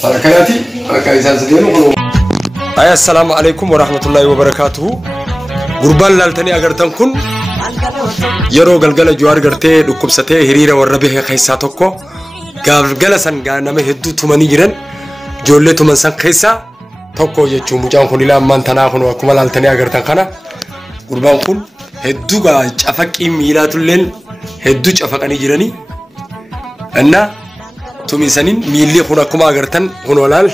Harakati, harakaisan sedih lu. Assalamu alaikum warahmatullahi wabarakatuh. Gurban laltani agar tankun. Yaro galgala juar garte dukkubsate hiriira warra bihe keessa tokko. Galgala san nama hedduu tumanii jiran. Ijoollee tuman san keessa tokko jechuun mucaan kun ilaa ammaan tanaa kun akkuma laltanii agartan kana. Gurbaan kun hedduu cafaqii miilaatulleen hedduu cafaqanii jiranii. Anna tumisanin miilli kun akkuma agartan kun olaal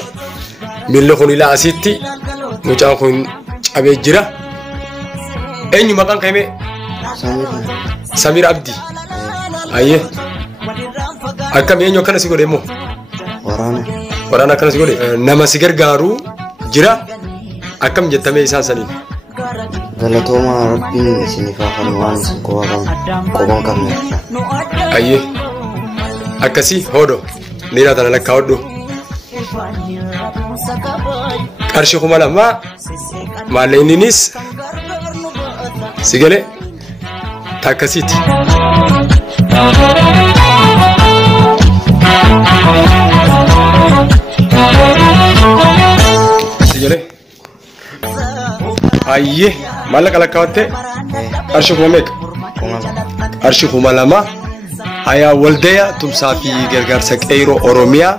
miilli kun ilaa asitti mucaan kun cabee jira. Eenyu maqaan kame? Samir Abdi. Aye. Akkam eenyu akkana si godhe immoo? Waraana akkana si godhe. Nama si gargaaru jira. Akkam jettame isaan saniin? Galatooma Rabbiin isiniif haa kennu waan isin qoban qabne. Aye. Akkasi hodo. Nira tana lakka hodhu. Qarshii kuma lama maalleeninis sigale takkasiiti. Sigale. Ayye maallaqa lakkaawwatte qarshii kuma meeqa? Qarshii kuma lama. Haya waldaya tumsaa fi gargaarsa qeyroo Oromiyaa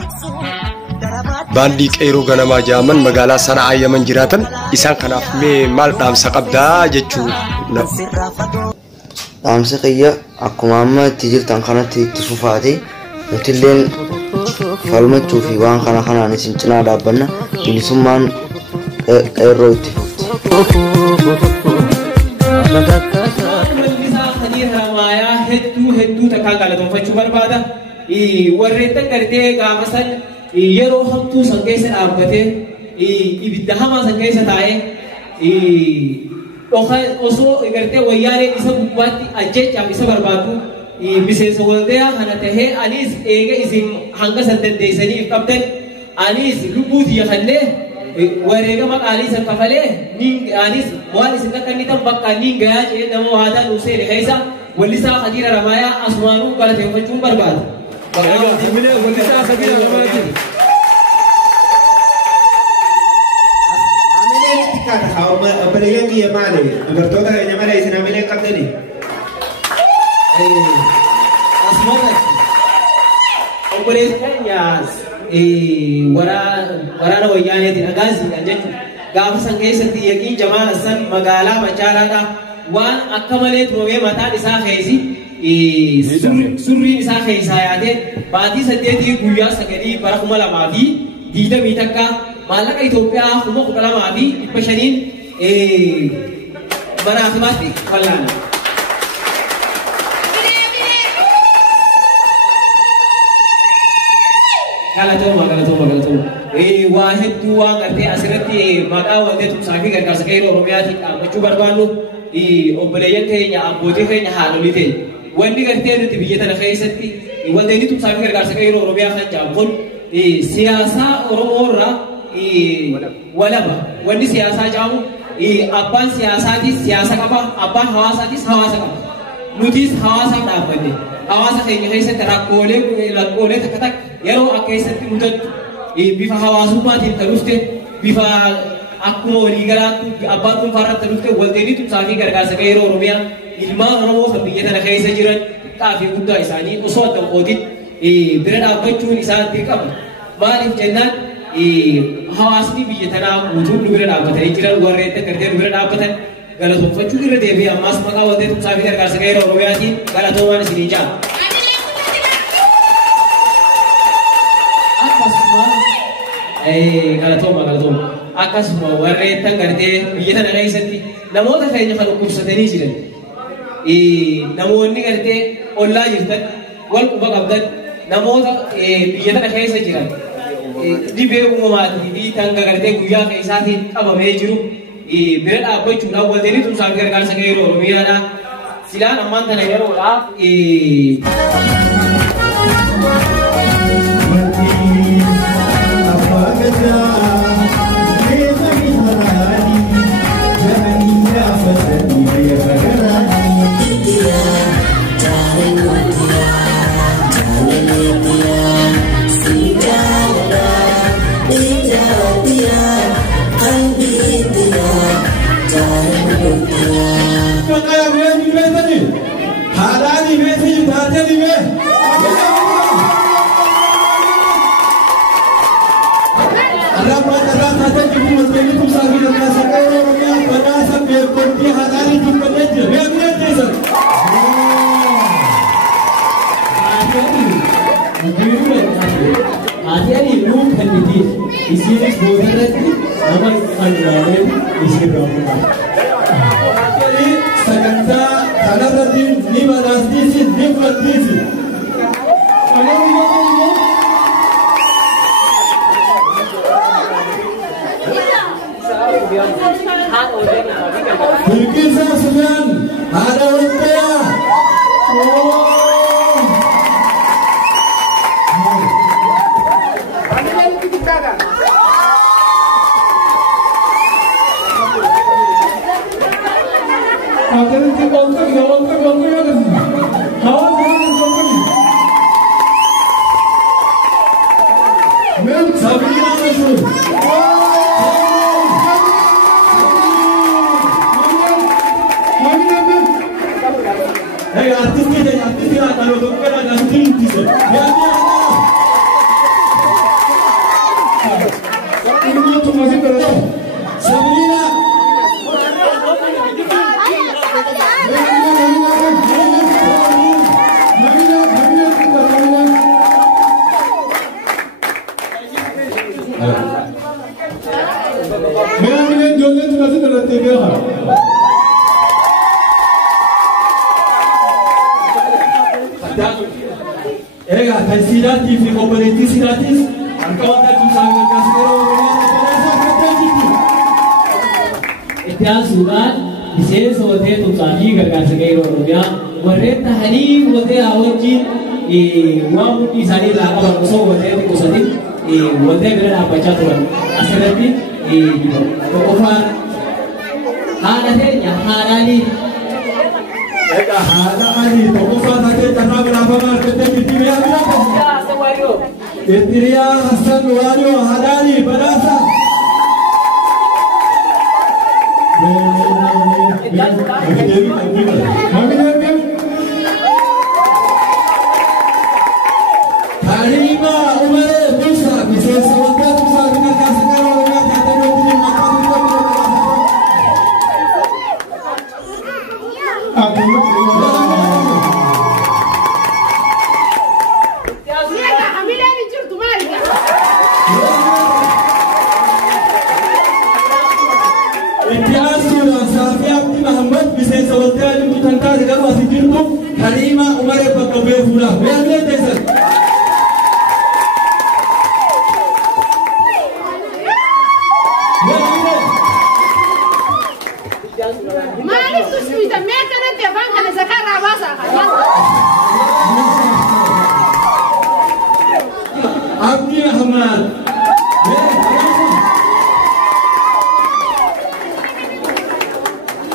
baandii qeyroo ganamaa jaaman magaalaa Sana'aa Yaman jiraatan isaan kanaaf mee maal dhaamsa qabdaa jechuu dhaamsa qiyya akkuma amma itti jirtan kanatti itti fufaati nutilleen falmachuu fi waan kanaan isin cinaa dhaabbanna bilisummaan qeyroo itti fufti. Hedduu takkaan galatoonfachuu barbaada. Warreen gartee gaafa san yeroo hamtuu san keessa dhaabbatee ibidda hamaa san keessa taa'ee osoo gartee wayyaaneen isa gubbaatti ajjechaaf isa barbaadu miseensa waldayaa kana tahee anis eega isin hanga san dandeessaniif qabdan anis lubbuu xiyya kannee wareegama qaalii san kafalee anis waan isin qaqqannitan bakka niin gayaa jee nama waadaa nuuf seene keessa ولسا خدير رمايا أسوانو قالت يوم فجون برباد. ولسا خدير رمايا. أمينة تكاد هاو أبليان دي يمالي. أبرتودا يمالي إسنا أمينة كابدني. أسمعنا. أبليان ياس. ورانا ويانا دي أغازي أنجت. قام سنكيس تيجي جمال السن مقالا مچارا waan akka malee toomee mataan isaa keessa surri isaa keessa yaate baatii 8 guyyaa 9 bara 2020 takka maallaqa Itoophiyaa 12,500 bara akhimaatti fallaana. Galatooma. Waa hedduu waan gartee asirratti maqaa waldee tumsaa fi gargaarsa qeyroo Oromiyaatiin dhaabbachuu barbaannu. Obboleeyyan keenya abbootii keenya haadholii ta'e wanni gartee nuti biyya tana keessatti waldeen tumsaa fi gargaarsa qeyroo Oromiyaa kan jedhamu kun siyaasaa Oromoo irraa walaba wanni siyaasaa jedhamu abbaan siyaasaatis siyaasa qaba abbaan hawaasaatis hawaasa qaba nutis hawaasaaf dhaabbanne hawaasa keenya keessatti rakkoolee takka yeroo akka keessatti mudatu bifa hawaasummaatiin kan dhufte bifa akkuma waliigalaatti abbaan dhuunfaarratti dhufte waldeen tumsaa fi gargaarsa qeyroo Oromiyaa ilmaan Oromoo kan biyya tana keessa jiran xaafii guddaa isaanii osoo adda qootin bira dhaabbachuun isaan dirqama. Maaliif jennaan hawaasni biyya tanaa guutuun nu bira dhaabbatanii jiran warreen gartee nu bira dhaabbatan galatoonfachuu irra deebi'ee ammaas maqaa waldee tumsaa fi gargaarsa qeyroo Oromiyaatiin galatoomaan isinii jaa. Akkasuma akkasuma warreen gartee biyya tana keessatti namoota keenya kan dhukkubsatanii jiran namoonni gartee ollaa jirtan wal quba qabdan namoota biyya tana keessa jiran dhibee uumamaatii fi kan gartee guyyaa keessaatiin qabamee jiru bira dhaabbachuudhaan waldeen tumsaa fi gargaarsa qeyroo Oromiyaadhaa silaan ammaan tana yeroodhaaf Darling, Hati-hati lu kan di sini sebenarnya nama kandidat isi berapa? Hati-hati sekanda karena tadi 15 disi 15 disi. Berkisah sekian ada rupiah. Akhirnya kita kontak ya. Kawan men Sabrina itu. Hey, artisnya kalau bukan ada artis itu. Ini tuh masih terus. Sabrina. Medan joget masih terus dia. Ega, tansilatif, komponentis silatif, kawan tak sangat kasih Itian surat bisa sote tu tadi kerja sekitar Oromia, mereka hari mereka awalnya uang di sana lah kalau kosong mereka di kosan mereka berada apa catuan, asalnya offer halnya halali. Ega halali, offer saja tanpa berapa market di timnya berapa? Ya, semuanya. Itiria Hasan Wario halali berasa. Karima Umar Musa bisa sewajar Musa dengan kasih orang yang ada di sini maka Karima Umar Pakobe Fula. Biarlah tesan. Mari susmita, mereka nanti bangga na zakara basa. Abdi Ahmad.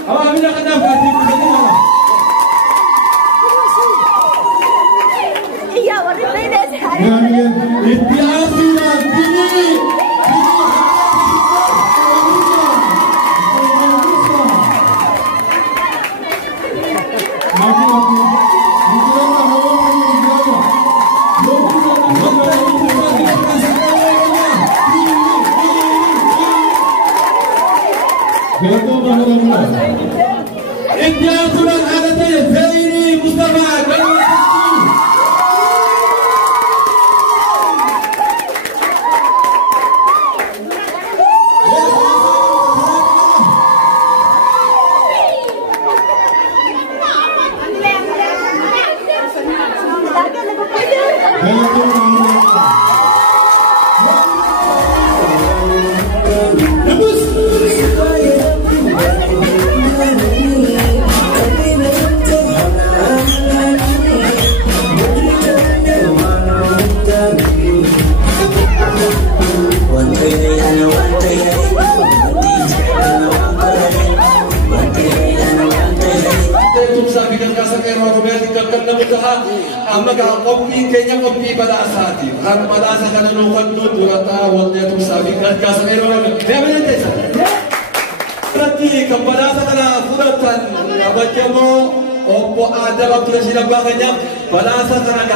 Awak bila kata hati begini mana? Iya, wari beda sehari. Itiasi lagi. India sudah ada Zaini Mustafa. Amaga kopi kenya kopi pada asati har pada asa kana no kanu durata wonde tu sabi kan ka samero ne menete sa prati kepada asa kana furatan abajamo opo ada waktu sila baganya pada asa kana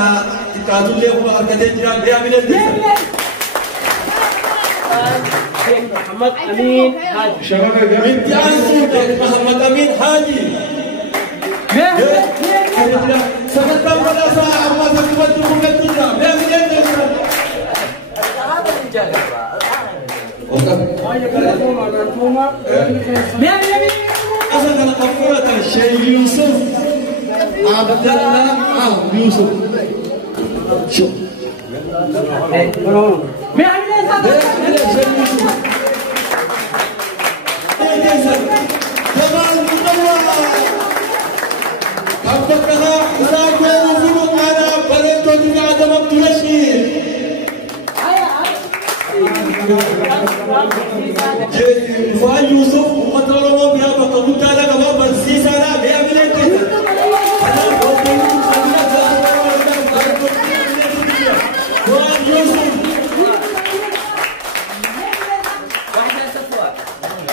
ka tulle ko arkade jira ne menete Muhammad Amin Haji Syabab Muhammad Amin Haji sangat pada saat amat akibat tubuh kita. أسد القفورة الشيخ يوسف عبد الله يوسف شوف جمال مطلع حبكنا إذا كانوا فلوق على بلدو تقعد مبتلشين فان يوسف ومطلعوا بها بقبوت على قباب السيسة لا بيعمل انت فان يوسف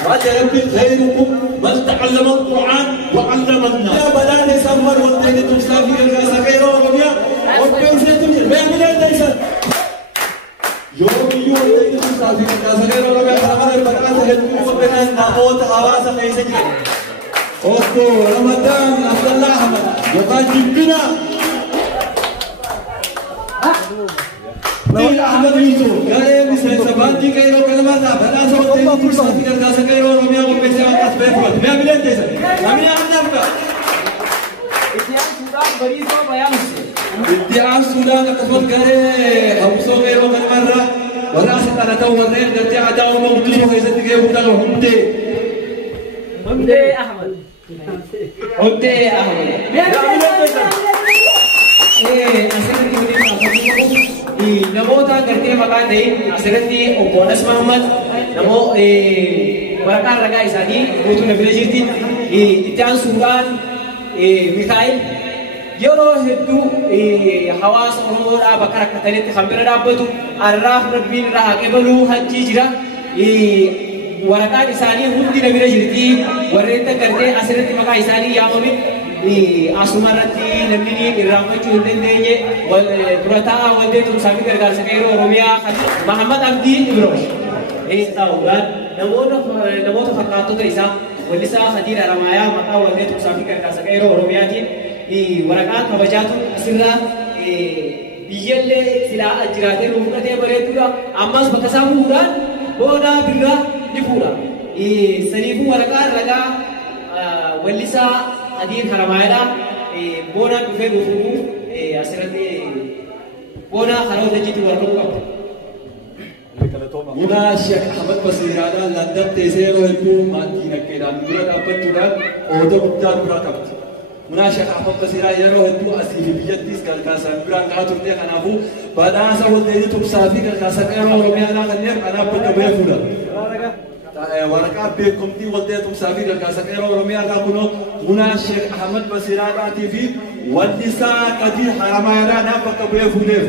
وجه ربي خيركم من تعلم القرآن وعلم الناس يا بلاد سمر والدين تمسافي الكاسكيرو ورميا وبيزيتم بيعمل انت يوم الدين تمسافي الكاسكيرو ورميا خبر البركات هدوء وبنان ناموت حواس خيسجي اوكو رمضان عبد الله احمد وقال جبنا أحمد يوسف قال مثل سبانتي كيرو كلمات بنا سوت تمسافي الكاسكيرو ورميا وبيزيتم بيفوت ما بيلين تيسر ما بيلين عندك ادعاء السودان كفر كره أبو سوغير وكل مرة وراسة أنا تو مرين درتي عداو موجودين وهي زدقي وكذا وهمدي أحمد namoota gartee maqaan ta'in asirratti obbo Anas Mahammad namoo waraqaan ragaa isaanii guutuu na bira jirti itti aansuudhaan Mikaa'el yeroo hedduu hawaasa Oromoodhaa bakka rakkatanitti kan bira dhaabbatu arraaf rabbiin irraa haqee baluu hajjii jira waraqaan isaanii hundi na bira jirti warreen gartee asirratti maqaa isaanii yaamamin asumarratti namni irraanfachuu hin dandeenye durataa waldee tumsaafi gargaarsa qeerroo Oromiyaa Mahammad Abdii Ibrosh ta'uudhaan namoota fakkaattota isaa wallisaa Khadiir Aramaayaa maqaa waldee tumsaafi gargaarsa qeerroo Oromiyaatiin waraqaa kabajaatu asirraa biyyallee silaa jiraatee fudhatee bareeduudha ammas bakka isaa bu'uudhaan boodaa birraa ni fuudha saniifuu waraqaa ragaa wallisaa Khadiir Aramaayaa boona dhufee dhufu asirratti boona karaa hojjechiitu warquu qabu. Muna Sheekh Ahmad Basiiraadhaan London teessee yeroo hedduu maatii nakkeedhaan dura dhaabbachuudhaan qooda guddaa dura qabdi. Muna Sheekh Ahmad Basiiraa yeroo hedduu asii fi biyyattiis gargaarsan biraan gahaa turte kanaafuu badhaasa waldeetii tumsaa fi gargaarsa qeerroo Oromiyaadhaa kanneen kanaaf bakka ba'ee fuudha. waraqaa beekumtii waltee tumsaa fi gargaarsa qeerroo Oromiyaadhaa kunoo Muna Sheekh Ahmad Basiiraadhaatii fi wallisaa Khadiir Aramaayaadhaan bakka ba'ee fuudheef.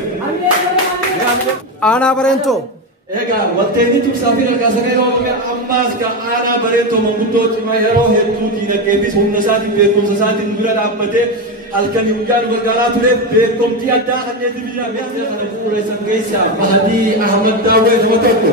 Aanaa Bareentoo. Egaa walteenii tumsaa fi gargaarsa qeerroo Oromiyaa ammaas kan aanaa Bareentoo manguddoo cimaa yeroo hedduu diinagdeefis humna isaatiin beekumsa isaatiin dura dhaabbatee halkan guyyaa gargaaraa ture beekumtii addaa kanneen biyya mi'a kana fuudheessan keessaa Mahadii Ahmad Daawwee nama tokko.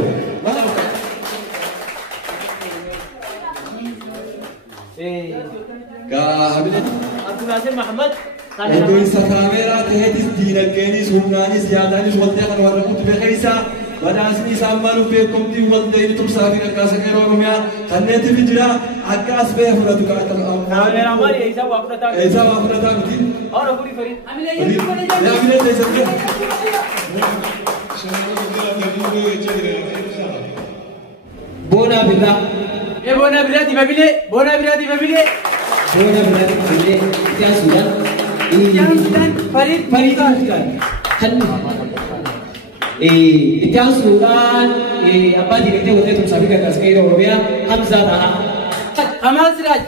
Abdul Nasir Muhammad Iddoo isa kaameeraa ta'eetis diinagdeenis humnaanis yaadaanis waltee kan warra kutu beekaa badhaasni isaan maaluuf beekumtii waltee tumsaa fi gargaarsa qeerroo Oromiyaa kanneetti jira akka as ba'ee fudhatu kaameeraa maali isaa waa fudhataa miti. Haala furii farii. Amilee teessatti. Boona birraa. Boona birraati mabilee. Boona birraati mabilee. Boona birraati mabilee. Itti Suudaan. Farid kan. Itti Suudaan abbaa diinagdee waltee tumsaa fi gargaarsa qeerroo Oromiyaa Hamzaa Tahaa. Kamal Siraaj.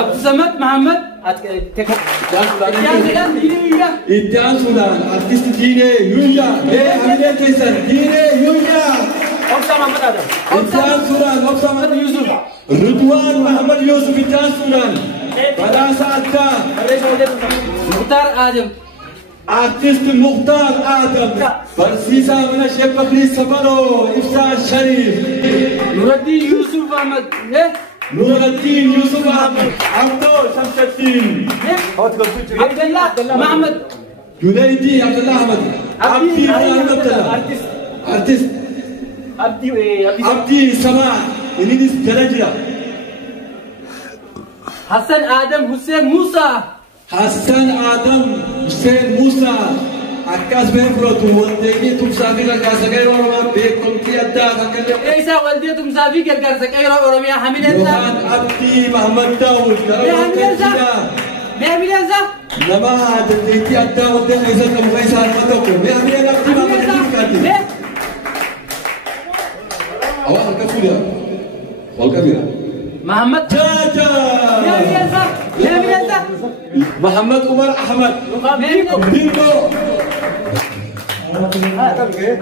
Abdusamad Muhammad. Itti Suudaan artist Diinee Yuuyaa. Amilee teessan Diinee Yuuyaa. Obsa Muhammad Adam. Itti Suudaan Obsa Muhammad Yusuf. Ridwaan Muhammad Yusuf Itti Suudaan. badhaasa addaa Mukhtar Adam artist Mukhtar Adam barsiisaa mana Sheekh Bakrii Safaroo Ibsaa Shariif Nuruddin Yusuf Ahmad Nuruddin Yusuf Ahmad Abdul Shamsuddin Abdullah Muhammad Junaidi Abdullah Ahmad Abdi Ahmad artist Abdii Samaa innis jala jira. Hassan Adam Hussein Musa. Hassan Adam Hussein Musa. Akkas beekuratu waldeegii tumsaa fi gargaarsa qeerroo Oromiyaa beekumtii addaa kan kennu. Eessa waldeegii tumsaa fi gargaarsa qeerroo Oromiyaa Hamilensa. Yohaan Abdii Mahamad Daawud gara waldeegii. Hamilensa. Nama dandeettii addaa waldeegii keessatti qabu kan isaan nama tokko. Hamilen Abdii Mahamad Daawud. Awaan harka fuudhaa. Walqa bira. Muhammad Jaja. Hamilensa. Muhammad Umar Ahmad. Bilbo.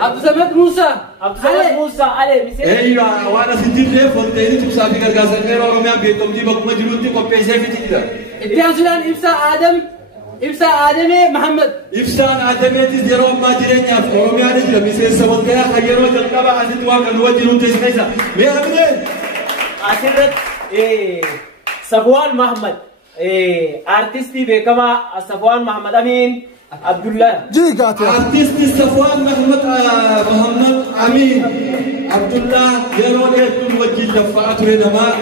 Abdusamad Musa. Abdusamad Musa. Ale. Eeyya waan as jirreef waldeegii tumsaa fi gargaarsa qeerroo Oromiyaa beekumtii bakkuma jirutti qopheessee fitidha. Itti aansuudhaan Ibsaa Adam. Ibsaa Adamee Muhammad. Ibsaan Adameetis yeroo ammaa jireenyaaf Oromiyaan jira miseensa walgayaa kan yeroo jalqaba asitti waan kan wajjin hundeessine isa. Mee Hamileen? Asirratti Safwaan Mahammad artistii beekamaa Safwaan Mahammad Amin Abdullah. Artisti Safwaan Mahammad Amin Abdullah yeroo dheertuun wajjin laffa'aa ture namaa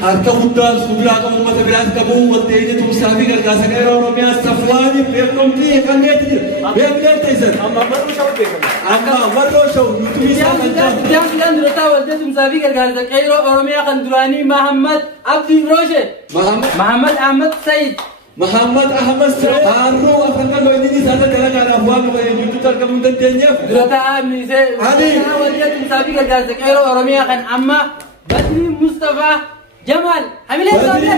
harka guddaan suuraa qabu uummata biraas qabu waldeegii tumsaa fi gargaarsa qeerroo Oromiyaa Safwaaniif beekumtii kanneetti jira. Beekneen teessan. Amma warroo sha'u nuti isaa kan jaamu. Jaamsilaan durotaa waldeegii tumsaa fi gargaarsa qeerroo Oromiyaa kan duraanii Muhammad Abdii Rooshe. Muhammad Ahmad Said. Muhammad Ahmad Said. Harroo afaan qal'oo inni isaanii dalagaadhaaf waan jirtutti argamuu dandeenyeef. Durotaa waldeegii tumsaa fi gargaarsa qeerroo Oromiyaa kan amma Badri Mustafaa. Jamal, Hamilen Sabri,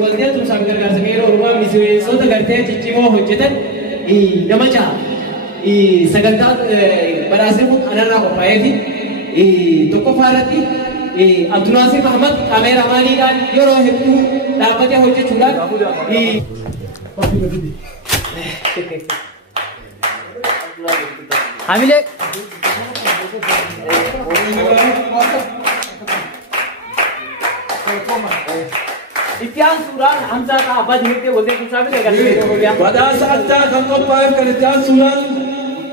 waldeegii tumsaa fi gargaarsa qeerroo Oromiyaa miseensota gartee ciccimoo hojjetan nama ja'a. Sagantaa badhaasni kun anarraa qophaa'eeti. Tokkoffaa irratti Abdulnaasir Ahmad kaameeraamaaniidhaan yeroo hedduu dhaabbatee hojjechuudhaan Hamilen. itti aansuudhaan Hamzaa Abbaa Dimitee waldeegii tumsaa fi gargaarsa qeerroo Oromiyaa. Badhaasa addaa kan qophaa'eef kan itti aansuudhaan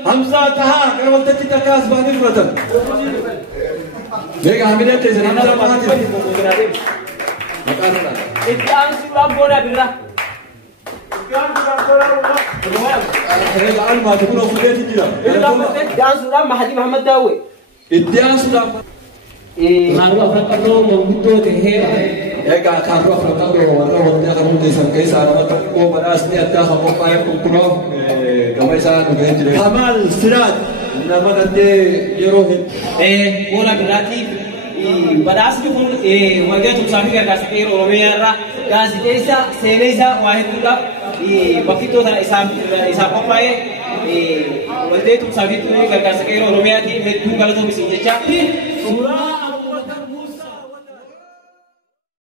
Hamzaa Tahaa gara waltajjii takka as baanii fudhatan. Meeqa Hamileen teessan Hamzaa Tahaatiif. Maqaan isaa. Itti aansuudhaan Boona Birraa. Almaati kun ofuleeti jira. Itti aansuudhaan Mahadii Mahammad Daawwee. Itti aansuudhaan. Haaruu afran qarroo manguddoo ta'ee. Egaa kaarroo afran qarroo warra waldaa kan hundeessan keessaa nama tokko badhaasni addaa kan qophaa'e kunoo gama isaa dhugee jira. Kamal Siraat nama dandee yeroo Boona Birraatiif badhaasni kun waldeegii tumsaa fi gargaarsa qeerroo Oromiyaa irraa gaazexeessaa seenaa isaa waa hedduudhaaf bakkittoota isaa qophaa'ee waldeegii tumsaa fi gargaarsa qeerroo Oromiyaatiin hedduu galatoomaa jecha.